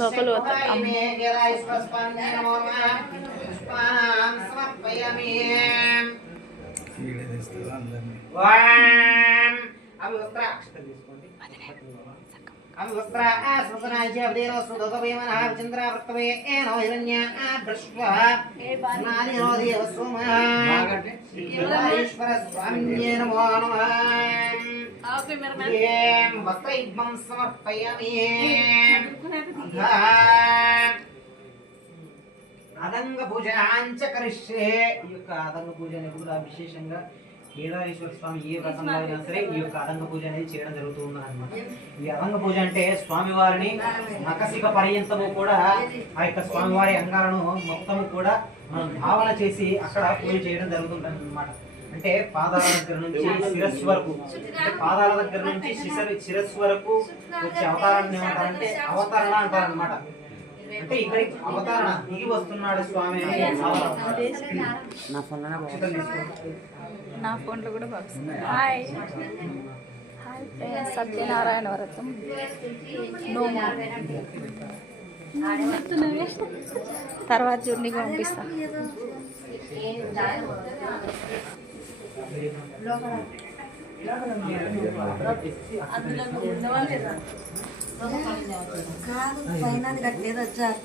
లోపల అదంగ పూజాంచ కరిష్యే. ఈ యొక్క అదంగ పూజ అనేది కూడా విశేషంగా కేదారేశ్వర స్వామి ఏ వ్రతంలో అయినా సరే ఈ యొక్క అదంగ పూజ అనేది చేయడం జరుగుతుంది అన్నమాట. ఈ అదంగ పూజ అంటే స్వామి వారిని నకసిక పర్యంతము కూడా ఆ యొక్క స్వామివారి అంగాలను మొత్తము కూడా మనం భావన చేసి అక్కడ పూజ చేయడం జరుగుతుంటుంది అన్నమాట. అంటే పాదాల దగ్గర నుంచి శిరస్సు వరకు, అంటే పాదాల దగ్గర నుంచి శిరస్సు వరకు వచ్చే అవతారాన్ని ఏమంటారంటే అవతరణ అంటారనమాట. అంటే ఇక్కడికి అవతారణ దిగి వస్తున్నాడు స్వామి అని నా ఫోన్లో కూడా హాయ్ హాయ్ ఫ్రెండ్స్. సత్యనారాయణ వ్రతం తర్వాత జర్నీకి పంపిస్తా. కాదు పైన కట్టేది వచ్చారు